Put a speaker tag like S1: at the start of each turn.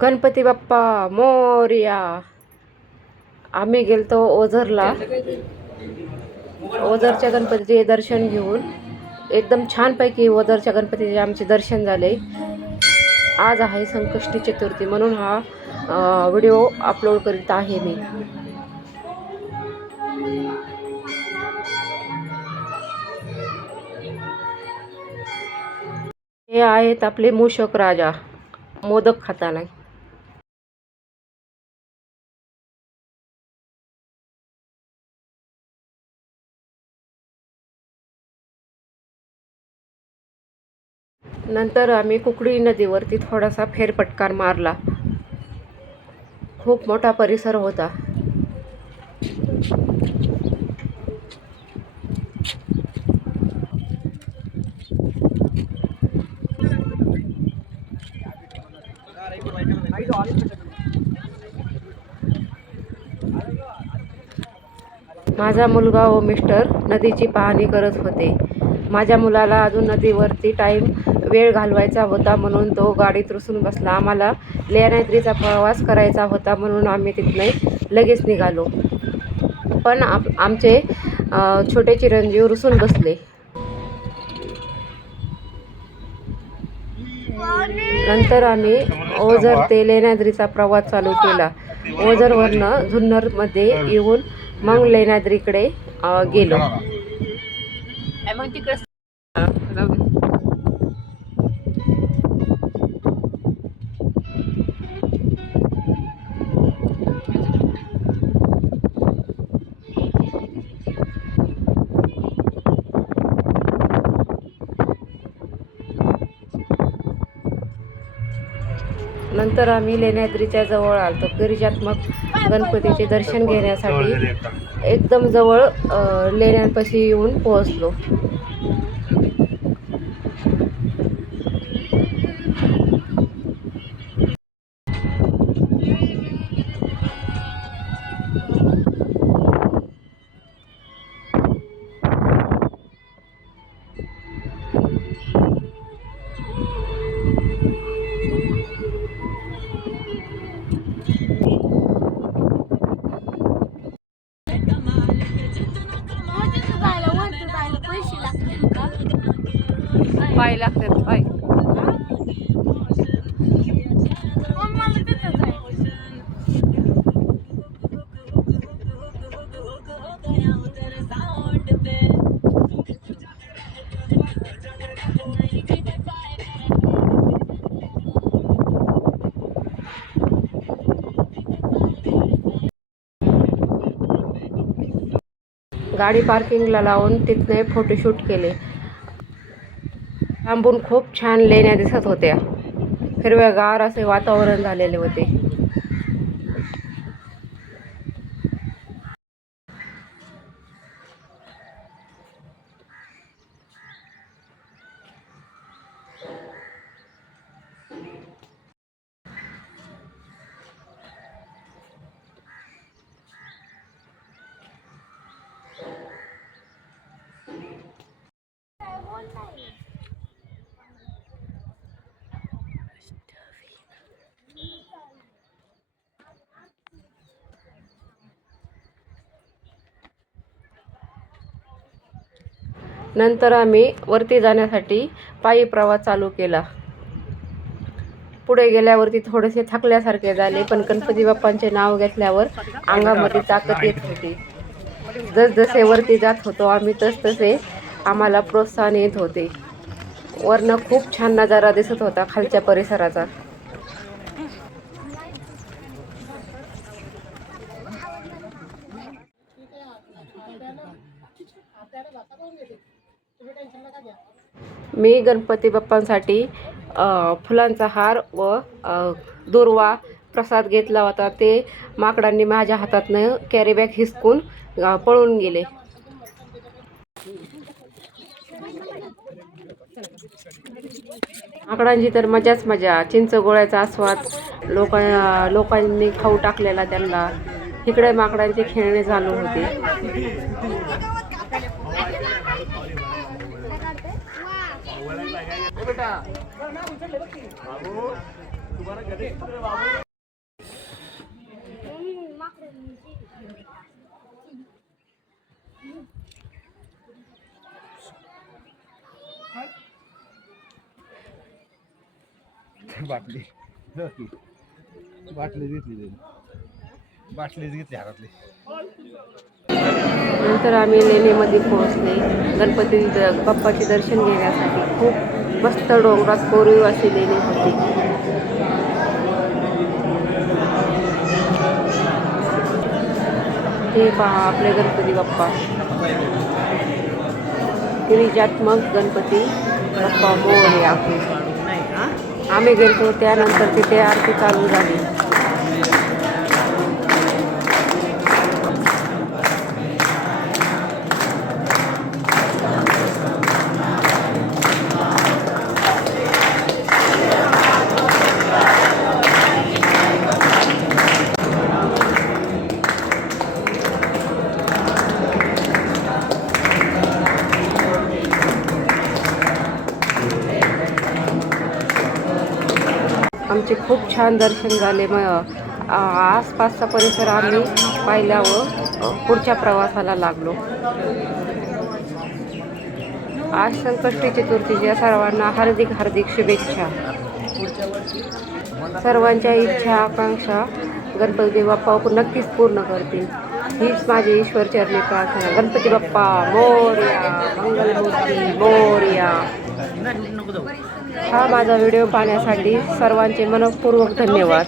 S1: गणपती बाप्पा मोर्या. आम्ही गेलतो ओझरला. ओझरच्या गणपतीचे दर्शन घेऊन. एकदम छानपैकी ओझरच्या गणपतीचे आमचे दर्शन झाले. आज आहे संकष्टी चतुर्थी म्हणून हा व्हिडिओ अपलोड करीत आहे मी. हे आहेत आपले मूषक राजा. मोदक खाताना नंतर आम्ही कुकडी नदीवरती थोडासा फेरपटकार मारला. खूप मोठा परिसर होता. माझा मुलगा व मिस्टर नदीची पाहणी करत होते. माझ्या मुलाला अजून नदीवरती टाईम वेळ घालवायचा होता म्हणून तो गाडीत रुसून बसला. आम्हाला लेण्याद्रीचा प्रवास करायचा होता म्हणून आम्ही तिथनं लगेच निघालो. पण आप आमचे छोटे चिरंजीव रुसून बसले. नंतर आम्ही ओझर ते लेण्याद्रीचा प्रवास चालू केला. ओझरवरनं जुन्नरमध्ये येऊन मग लेण्याद्रीकडे गेलो. मग तिकडे नंतर आम्ही लेण्याद्रीच्या जवळ आलतो. गिरिजात्मक गणपतीचे दर्शन घेण्यासाठी एकदम जवळ लेण्यांपाशी येऊन पोहोचलो. पाय लागतात पाय गाडी पार्किंगला लावून तिथने फोटोशूट केले. लांबून खूप छान लेण्या दिसत होत्या. हिरव्यागार असे वातावरण झालेले होते. नंतर आम्ही वरती जाण्यासाठी पायी प्रवास चालू केला. पुढे गेल्यावरती थोडेसे थकल्यासारखे झाले पण गणपती बाप्पांचे नाव घेतल्यावर अंगामध्ये ताकद येत होती. जसजसे वरती जात होतो आम्ही तसतसे आम्हाला प्रोत्साहन येत होते. वरनं खूप छान नजारा दिसत होता खालच्या परिसराचा. मी गणपती बाप्पांसाठी फुलांचा हार व दुर्वा प्रसाद घेतला होता. ते माकडांनी माझ्या हातातनं कॅरीबॅग हिसकून पळून गेले. माकडांची तर मजाच मजा. चिंच गोळ्याचा आस्वाद. लोक लोकांनी खाऊ टाकलेला त्यांना. इकडे माकडांचे खेळणे चालू होते.
S2: बाटली. बाटली घेतली बाटलीच घेतली हातातली.
S1: नंतर आम्ही लेणीमध्ये पोहोचले. गणपती द- बाप्पाचे दर्शन घेण्यासाठी खूप मस्त डोंगरात कोरीव अशी लेणी होती. हे पहा आपले गणपती बाप्पा. गिरिजात्मक गणपती बाप्पा मोरया. आम्ही गेलो त्यानंतर तिथे आरती चालू झाली. आमचे खूप छान दर्शन झाले. मग आसपासचा परिसर आम्ही पाहिला व पुढच्या प्रवासाला लागलो. आज संकष्टी चतुर्थीच्या सर्वांना हार्दिक हार्दिक शुभेच्छा. सर्वांच्या इच्छा आकांक्षा गणपती बाप्पा नक्कीच पूर्ण करतील. हीच माझी ईश्वरचरणी प्रार्थना. गणपती बाप्पा मोर्या मंगलमूर्ती मोर्या. हा माझा व्हिडिओ पाहण्यासाठी सर्वांचे मनपूर्वक धन्यवाद.